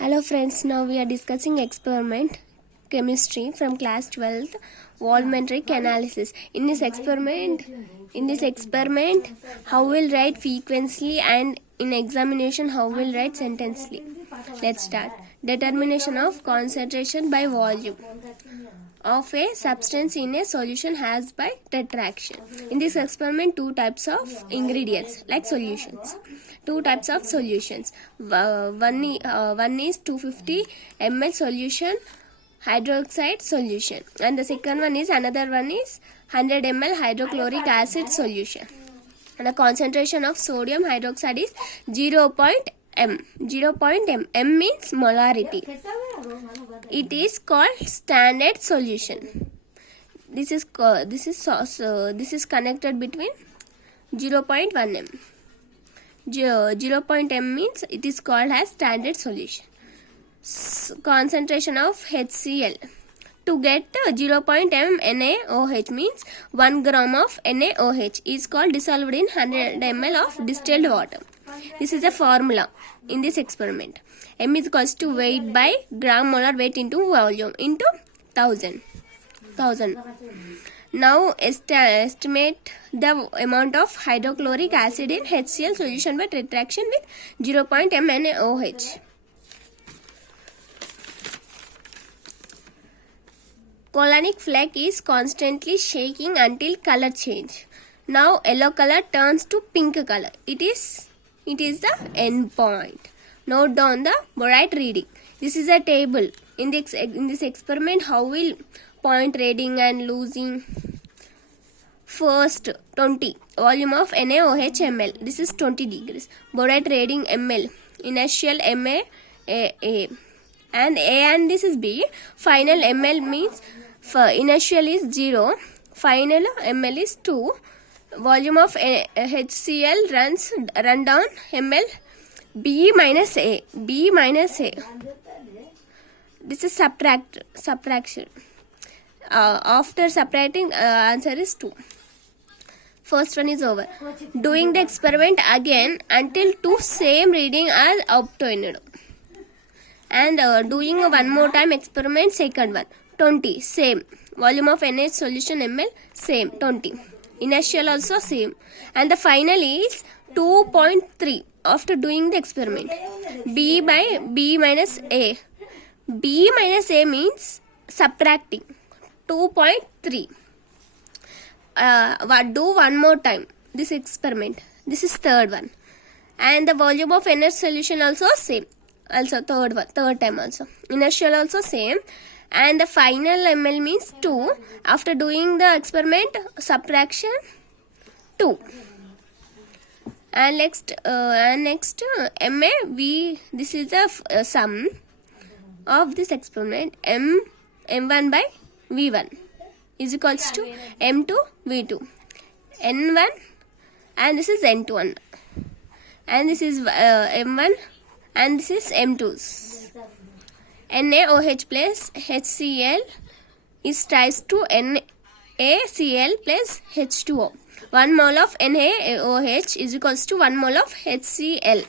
Hello friends, now we are discussing experiment chemistry from class 12th volumetric analysis. In this experiment, how we'll write frequently and in examination how we'll write sentencely. Let's start. Determination of concentration by volume of a substance in a solution has by retraction. In this experiment, two types of ingredients like solutions. Two types of solutions. One is 250 ml solution, hydroxide solution, and the second one is 100 ml hydrochloric acid solution. And the concentration of sodium hydroxide is 0.m. M means molarity. It is called standard solution. This is connected between 0.1 m. 0.m means it is called as standard solution. Concentration of HCl. To get 0.m NaOH means 1 gram of NaOH is called dissolved in 100 ml of distilled water. This is the formula in this experiment. M is equals to weight by gram molar weight into volume into 1000. Now estimate the amount of hydrochloric acid in HCl solution by retraction with 0.m NaOH. Colonic flake is constantly shaking until color change. Now yellow color turns to pink color. It is the end point. Note down the borate reading. This is a table. In this experiment, how will point reading and losing. First 20 volume of NaOH ml. This is 20 degrees. Borate reading ml. Initial Ma A and A and this is B. Final ml means initial is 0. Final ml is 2. Volume of HCl run down ml. B minus A. This is subtraction. After subtracting, answer is 2. First one is over. Doing the experiment again until two same reading are obtained. And doing one more time experiment, second one. 20, same. Volume of NaOH solution ml, same, 20. Initial also same. And the final is 2.3 after doing the experiment. B minus A. B minus A means subtracting. 2.3. Do one more time this experiment. This is third one. And the volume of NaOH solution also same. Also third time also. Initial also same. And the final ml means 2. After doing the experiment, subtraction 2. And next Ma V. This is the sum of this experiment. M1 by V1 is equals to M2 V2. N1 and this is N2. And this is M1 and this is M2. NaOH plus HCl is tries to NaCl plus H2O. 1 mole of NaOH is equals to 1 mole of HCl.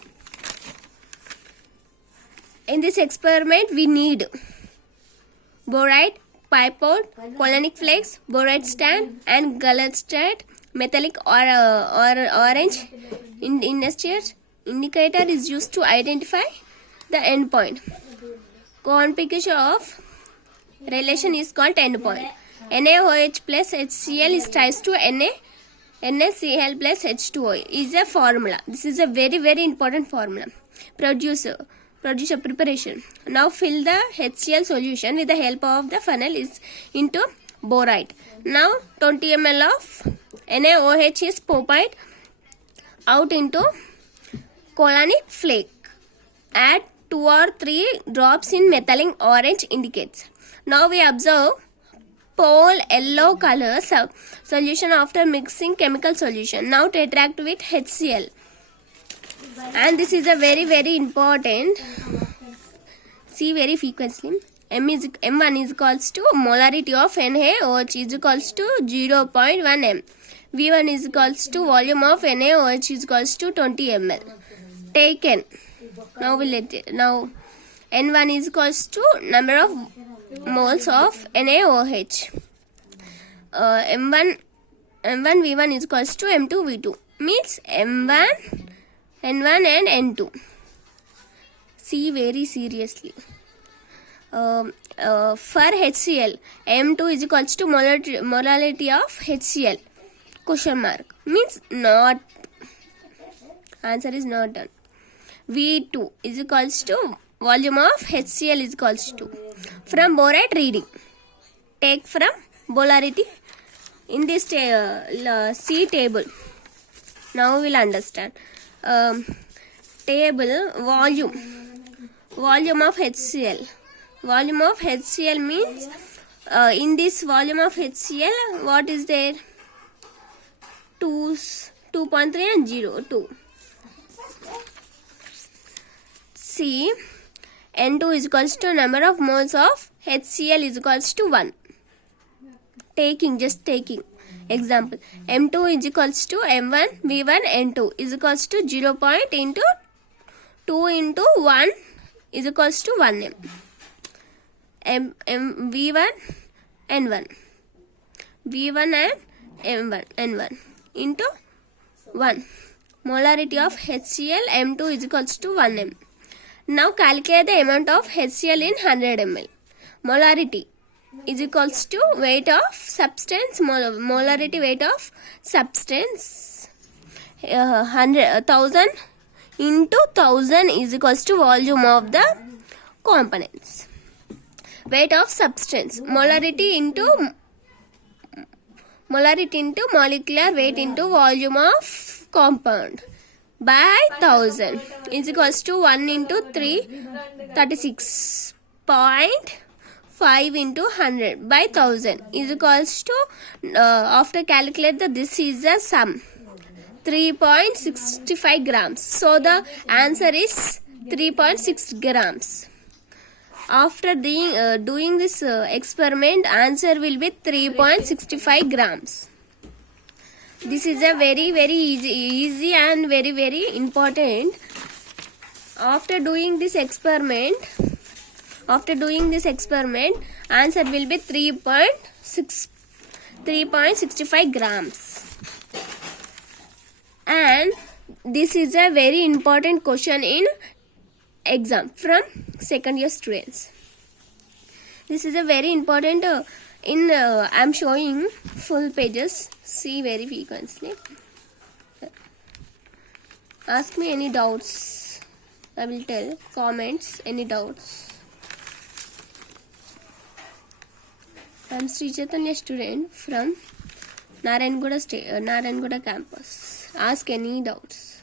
In this experiment, we need borate, pipette, colonic flakes, borate stand, and gallstrate, metallic or orange indicator is used to identify the endpoint. Configuration of relation is called endpoint. NaOH plus HCl is tries to NaCl plus H2O is a formula. This is a very, very important formula. Producer preparation. Now fill the HCl solution with the help of the funnel is into borate. Now 20 ml of NaOH is poured out into colonic flake. Add 2 or 3 drops in methylene orange indicates. Now we observe pale yellow color solution after mixing chemical solution. Now retract with HCl. And this is a very, very important. See very frequently. M1 is equals to molarity of NaOH is equals to 0.1 m. V1 is equals to volume of NaOH is equals to 20 ml. Taken. Now N1 is equals to number of moles of NaOH. M1 V1 is equals to M2 V2. Means M1, N1 and N2. See very seriously. For HCl, M2 is equals to molality of HCl. Question mark. Means not. Answer is not done. V2 is equals to volume of HCl is equals to. From borate reading. Take from molarity in this C table. Now we will understand. Table volume of HCl. Volume of HCl means in this volume of HCl, what is there? 2.3 and 0, 2. C. N2 is equals to number of moles of HCl is equals to 1. Just taking. Example. M2 is equals to M1, V1, N2 is equals to 0. Into 2 into 1 is equals to 1 M. V1, N1. V1 and M1, N1 into 1. Molarity of HCl M2 is equals to 1 M. Now calculate the amount of HCl in 100 ml. Molarity is equals to weight of substance. Molarity weight of substance 1000 into 1000 is equals to volume of the components. Weight of substance. Molarity into molecular weight into volume of compound by 1000 is equals to 1 into 3, 36.5 into 100 by 1000 is equals to after calculate this is the sum 3.65 grams. So the answer is 3.6 grams. After doing this experiment, answer will be 3.65 grams. This is a very easy and very important. After doing this experiment, answer will be 3.65 grams. And this is a very important question in exam from second year students. This is a very important I am showing full pages. See very frequently. Ask me any doubts. I will tell. Comments any doubts. I am Sri Chaitanya student from Narayanaguda campus. Ask any doubts.